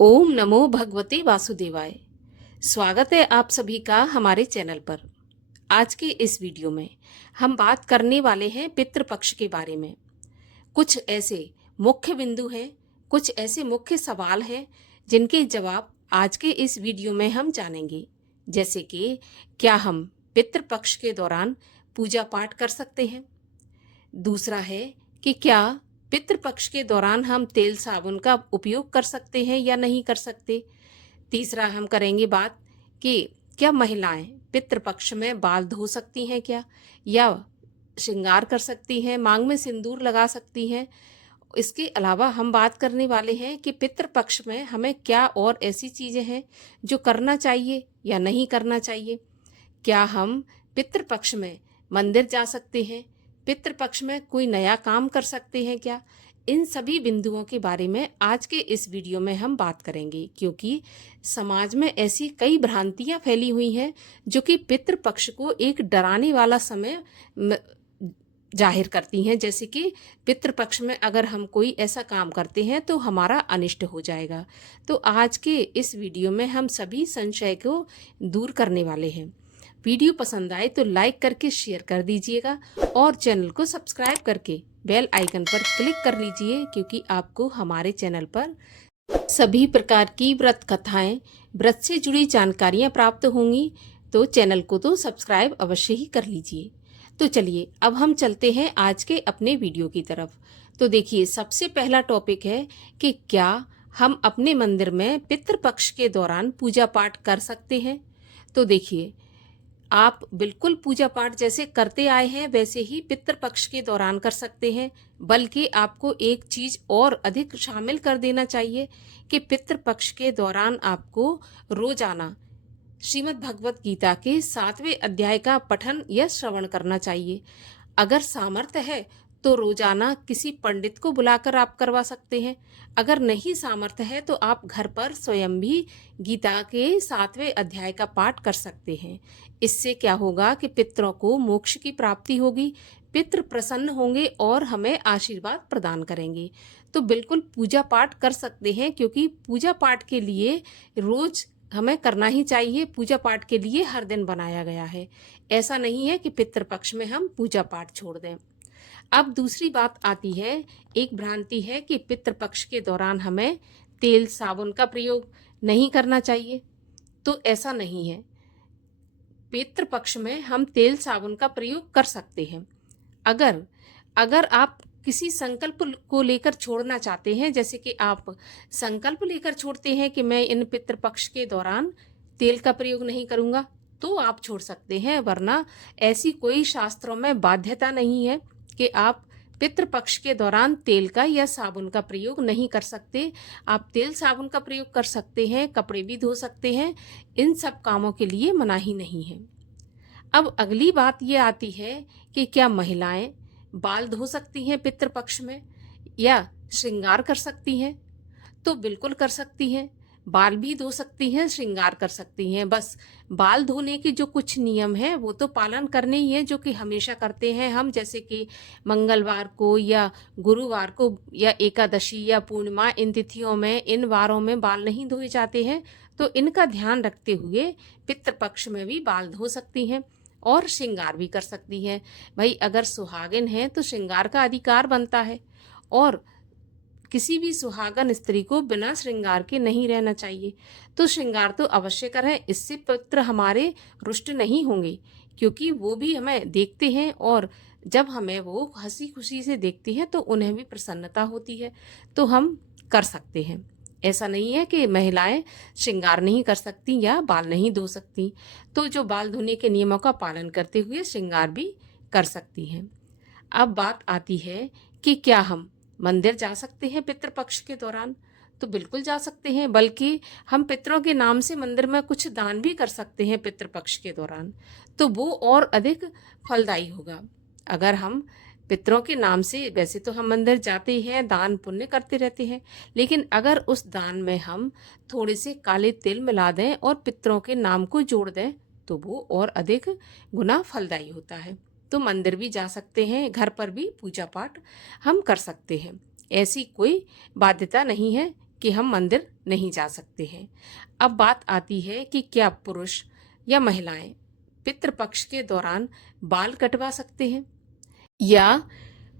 ओम नमो भगवते वासुदेवाय। स्वागत है आप सभी का हमारे चैनल पर। आज के इस वीडियो में हम बात करने वाले हैं पितृपक्ष के बारे में। कुछ ऐसे मुख्य बिंदु हैं, कुछ ऐसे मुख्य सवाल हैं जिनके जवाब आज के इस वीडियो में हम जानेंगे। जैसे कि क्या हम पितृपक्ष के दौरान पूजा पाठ कर सकते हैं। दूसरा है कि क्या पितृपक्ष के दौरान हम तेल साबुन का उपयोग कर सकते हैं या नहीं कर सकते। तीसरा हम करेंगे बात कि क्या महिलाएं पितृपक्ष में बाल धो सकती हैं क्या, या श्रृंगार कर सकती हैं, मांग में सिंदूर लगा सकती हैं। इसके अलावा हम बात करने वाले हैं कि पितृपक्ष में हमें क्या और ऐसी चीज़ें हैं जो करना चाहिए या नहीं करना चाहिए। क्या हम पितृपक्ष में मंदिर जा सकते हैं, पितृपक्ष में कोई नया काम कर सकते हैं क्या। इन सभी बिंदुओं के बारे में आज के इस वीडियो में हम बात करेंगे, क्योंकि समाज में ऐसी कई भ्रांतियां फैली हुई हैं जो कि पितृपक्ष को एक डराने वाला समय जाहिर करती हैं। जैसे कि पितृपक्ष में अगर हम कोई ऐसा काम करते हैं तो हमारा अनिष्ट हो जाएगा। तो आज के इस वीडियो में हम सभी संशय को दूर करने वाले हैं। वीडियो पसंद आए तो लाइक करके शेयर कर दीजिएगा और चैनल को सब्सक्राइब करके बेल आइकन पर क्लिक कर लीजिए, क्योंकि आपको हमारे चैनल पर सभी प्रकार की व्रत कथाएं, व्रत से जुड़ी जानकारियां प्राप्त होंगी। तो चैनल को तो सब्सक्राइब अवश्य ही कर लीजिए। तो चलिए अब हम चलते हैं आज के अपने वीडियो की तरफ। तो देखिए, सबसे पहला टॉपिक है कि क्या हम अपने मंदिर में पितृपक्ष के दौरान पूजा पाठ कर सकते हैं। तो देखिए, आप बिल्कुल पूजा पाठ जैसे करते आए हैं वैसे ही पितृपक्ष के दौरान कर सकते हैं। बल्कि आपको एक चीज और अधिक शामिल कर देना चाहिए कि पितृपक्ष के दौरान आपको रोजाना श्रीमद् भगवत गीता के 7वें अध्याय का पठन या श्रवण करना चाहिए। अगर सामर्थ्य है तो रोजाना किसी पंडित को बुलाकर आप करवा सकते हैं। अगर नहीं सामर्थ्य है तो आप घर पर स्वयं भी गीता के 7वें अध्याय का पाठ कर सकते हैं। इससे क्या होगा कि पितरों को मोक्ष की प्राप्ति होगी, पितृ प्रसन्न होंगे और हमें आशीर्वाद प्रदान करेंगे। तो बिल्कुल पूजा पाठ कर सकते हैं, क्योंकि पूजा पाठ के लिए रोज हमें करना ही चाहिए। पूजा पाठ के लिए हर दिन बनाया गया है। ऐसा नहीं है कि पितृपक्ष में हम पूजा पाठ छोड़ दें। अब दूसरी बात आती है, एक भ्रांति है कि पितृपक्ष के दौरान हमें तेल साबुन का प्रयोग नहीं करना चाहिए। तो ऐसा नहीं है। पितृपक्ष में हम तेल साबुन का प्रयोग कर सकते हैं। अगर अगर आप किसी संकल्प को लेकर छोड़ना चाहते हैं, जैसे कि आप संकल्प लेकर छोड़ते हैं कि मैं इन पितृपक्ष के दौरान तेल का प्रयोग नहीं करूंगा, तो आप छोड़ सकते हैं। वरना ऐसी कोई शास्त्रों में बाध्यता नहीं है कि आप पितृपक्ष के दौरान तेल का या साबुन का प्रयोग नहीं कर सकते। आप तेल साबुन का प्रयोग कर सकते हैं, कपड़े भी धो सकते हैं। इन सब कामों के लिए मनाही नहीं है। अब अगली बात ये आती है कि क्या महिलाएं बाल धो सकती हैं पितृपक्ष में, या श्रृंगार कर सकती हैं। तो बिल्कुल कर सकती हैं। बाल भी धो सकती हैं, श्रृंगार कर सकती हैं। बस बाल धोने के जो कुछ नियम हैं वो तो पालन करने ही है, जो कि हमेशा करते हैं हम। जैसे कि मंगलवार को या गुरुवार को या एकादशी या पूर्णिमा, इन तिथियों में, इन वारों में बाल नहीं धोए जाते हैं। तो इनका ध्यान रखते हुए पितृपक्ष में भी बाल धो सकती हैं और श्रृंगार भी कर सकती हैं। भाई, अगर सुहागिन है तो श्रृंगार का अधिकार बनता है, और किसी भी सुहागन स्त्री को बिना श्रृंगार के नहीं रहना चाहिए। तो श्रृंगार तो अवश्य करें। इससे पितृ हमारे रुष्ट नहीं होंगे, क्योंकि वो भी हमें देखते हैं, और जब हमें वो हंसी खुशी से देखती हैं तो उन्हें भी प्रसन्नता होती है। तो हम कर सकते हैं। ऐसा नहीं है कि महिलाएं श्रृंगार नहीं कर सकती या बाल नहीं धो सकती। तो जो बाल धोने के नियमों का पालन करते हुए श्रृंगार भी कर सकती हैं। अब बात आती है कि क्या हम मंदिर जा सकते हैं पितृपक्ष के दौरान। तो बिल्कुल जा सकते हैं। बल्कि हम पितरों के नाम से मंदिर में कुछ दान भी कर सकते हैं पितृपक्ष के दौरान। तो वो और अधिक फलदायी होगा। अगर हम पितरों के नाम से, वैसे तो हम मंदिर जाते ही हैं, दान पुण्य करते रहते हैं, लेकिन अगर उस दान में हम थोड़े से काले तिल मिला दें और पितरों के नाम को जोड़ दें तो वो और अधिक गुना फलदायी होता है। तो मंदिर भी जा सकते हैं, घर पर भी पूजा पाठ हम कर सकते हैं। ऐसी कोई बाध्यता नहीं है कि हम मंदिर नहीं जा सकते हैं। अब बात आती है कि क्या पुरुष या महिलाएं पितृपक्ष के दौरान बाल कटवा सकते हैं या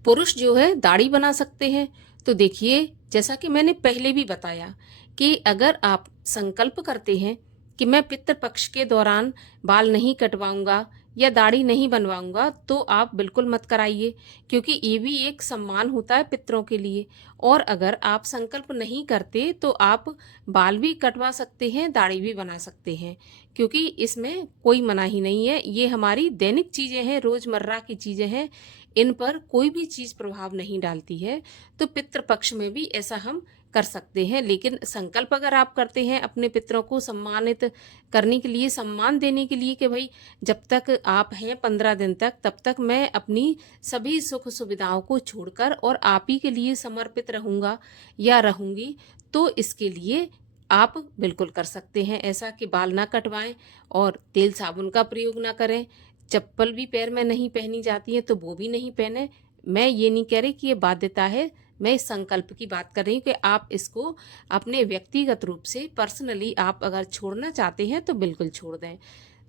पुरुष जो है दाढ़ी बना सकते हैं। तो देखिए, जैसा कि मैंने पहले भी बताया कि अगर आप संकल्प करते हैं कि मैं पितृपक्ष के दौरान बाल नहीं कटवाऊंगा या दाढ़ी नहीं बनवाऊंगा, तो आप बिल्कुल मत कराइए, क्योंकि ये भी एक सम्मान होता है पितरों के लिए। और अगर आप संकल्प नहीं करते तो आप बाल भी कटवा सकते हैं, दाढ़ी भी बना सकते हैं, क्योंकि इसमें कोई मनाही नहीं है। ये हमारी दैनिक चीज़ें हैं, रोज़मर्रा की चीज़ें हैं, इन पर कोई भी चीज़ प्रभाव नहीं डालती है। तो पितृपक्ष में भी ऐसा हम कर सकते हैं। लेकिन संकल्प अगर आप करते हैं अपने पितरों को सम्मानित करने के लिए, सम्मान देने के लिए कि भाई जब तक आप हैं 15 दिन तक, तब तक मैं अपनी सभी सुख सुविधाओं को छोड़कर और आप ही के लिए समर्पित रहूँगा या रहूँगी, तो इसके लिए आप बिल्कुल कर सकते हैं ऐसा कि बाल ना कटवाएं और तेल साबुन का प्रयोग ना करें। चप्पल भी पैर में नहीं पहनी जाती है तो वो भी नहीं पहने। मैं ये नहीं कह रही कि ये बाध्यता है, मैं इस संकल्प की बात कर रही हूँ कि आप इसको अपने व्यक्तिगत रूप से पर्सनली आप अगर छोड़ना चाहते हैं तो बिल्कुल छोड़ दें।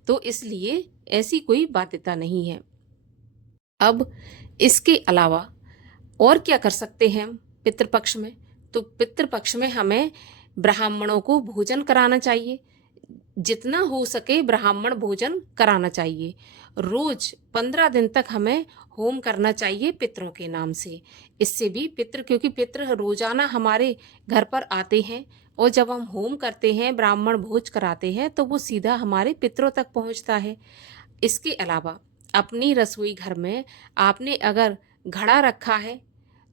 तो इसलिए ऐसी कोई बाध्यता नहीं है। अब इसके अलावा और क्या कर सकते हैं हम पितृपक्ष में? तो पितृपक्ष में हमें ब्राह्मणों को भोजन कराना चाहिए, जितना हो सके ब्राह्मण भोजन कराना चाहिए। रोज 15 दिन तक हमें होम करना चाहिए पितरों के नाम से। इससे भी पितृ, क्योंकि पितृ रोजाना हमारे घर पर आते हैं और जब हम होम करते हैं, ब्राह्मण भोज कराते हैं, तो वो सीधा हमारे पितरों तक पहुंचता है। इसके अलावा अपनी रसोई घर में आपने अगर घड़ा रखा है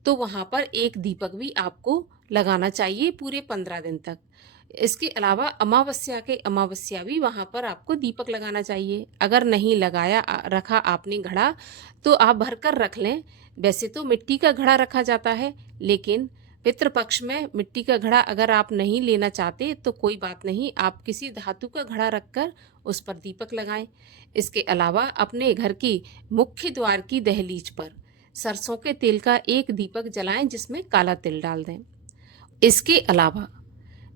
तो वहाँ पर एक दीपक भी आपको लगाना चाहिए पूरे 15 दिन तक। इसके अलावा अमावस्या भी वहाँ पर आपको दीपक लगाना चाहिए। अगर नहीं लगाया रखा आपने घड़ा तो आप भर कर रख लें। वैसे तो मिट्टी का घड़ा रखा जाता है, लेकिन पितृपक्ष में मिट्टी का घड़ा अगर आप नहीं लेना चाहते तो कोई बात नहीं, आप किसी धातु का घड़ा रखकर उस पर दीपक लगाएं। इसके अलावा अपने घर की मुख्य द्वार की दहलीज पर सरसों के तेल का एक दीपक जलाएं जिसमें काला तिल डाल दें। इसके अलावा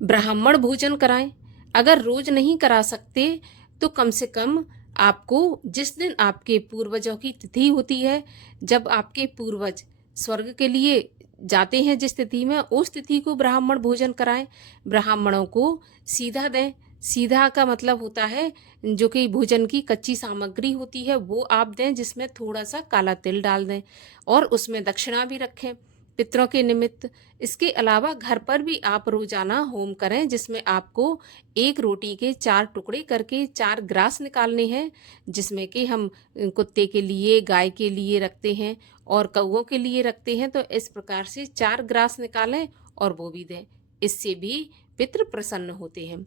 ब्राह्मण भोजन कराएं। अगर रोज नहीं करा सकते तो कम से कम आपको जिस दिन आपके पूर्वजों की तिथि होती है, जब आपके पूर्वज स्वर्ग के लिए जाते हैं जिस तिथि में, उस तिथि को ब्राह्मण भोजन कराएं। ब्राह्मणों को सीधा दें। सीधा का मतलब होता है जो कि भोजन की कच्ची सामग्री होती है वो आप दें, जिसमें थोड़ा सा काला तिल डाल दें और उसमें दक्षिणा भी रखें पितरों के निमित्त। इसके अलावा घर पर भी आप रोजाना होम करें, जिसमें आपको एक रोटी के 4 टुकड़े करके 4 ग्रास निकालने हैं, जिसमें कि हम कुत्ते के लिए, गाय के लिए रखते हैं और कौओं के लिए रखते हैं। तो इस प्रकार से 4 ग्रास निकालें और वो भी दें। इससे भी पितृ प्रसन्न होते हैं।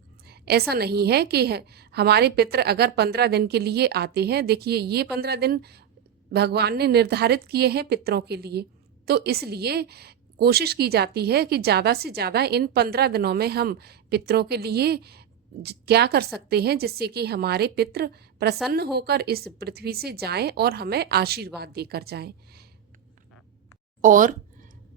ऐसा नहीं है कि हमारे पितृ अगर 15 दिन के लिए आते हैं, देखिए ये 15 दिन भगवान ने निर्धारित किए हैं पितरों के लिए, तो इसलिए कोशिश की जाती है कि ज़्यादा से ज़्यादा इन 15 दिनों में हम पितरों के लिए क्या कर सकते हैं जिससे कि हमारे पितृ प्रसन्न होकर इस पृथ्वी से जाएं और हमें आशीर्वाद देकर जाएं। और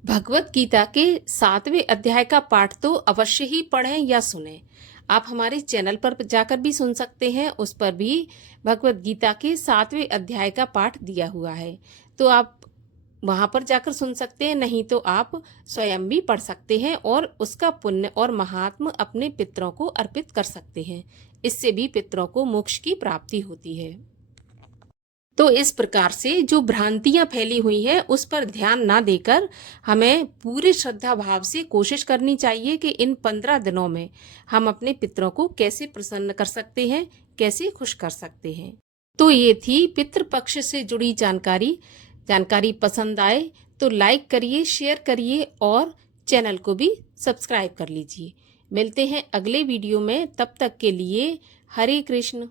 भगवत गीता के 7वें अध्याय का पाठ तो अवश्य ही पढ़ें या सुनें। आप हमारे चैनल पर जाकर भी सुन सकते हैं, उस पर भी भगवत गीता के 7वें अध्याय का पाठ दिया हुआ है, तो आप वहां पर जाकर सुन सकते हैं। नहीं तो आप स्वयं भी पढ़ सकते हैं और उसका पुण्य और महात्म अपने पितरों को अर्पित कर सकते हैं। इससे भी पितरों को मोक्ष की प्राप्ति होती है। तो इस प्रकार से जो भ्रांतियां फैली हुई हैं उस पर ध्यान ना देकर हमें पूरी श्रद्धा भाव से कोशिश करनी चाहिए कि इन 15 दिनों में हम अपने पितरों को कैसे प्रसन्न कर सकते हैं, कैसे खुश कर सकते हैं। तो ये थी पितृपक्ष से जुड़ी जानकारी पसंद आए तो लाइक करिए, शेयर करिए और चैनल को भी सब्सक्राइब कर लीजिए। मिलते हैं अगले वीडियो में, तब तक के लिए हरे कृष्ण।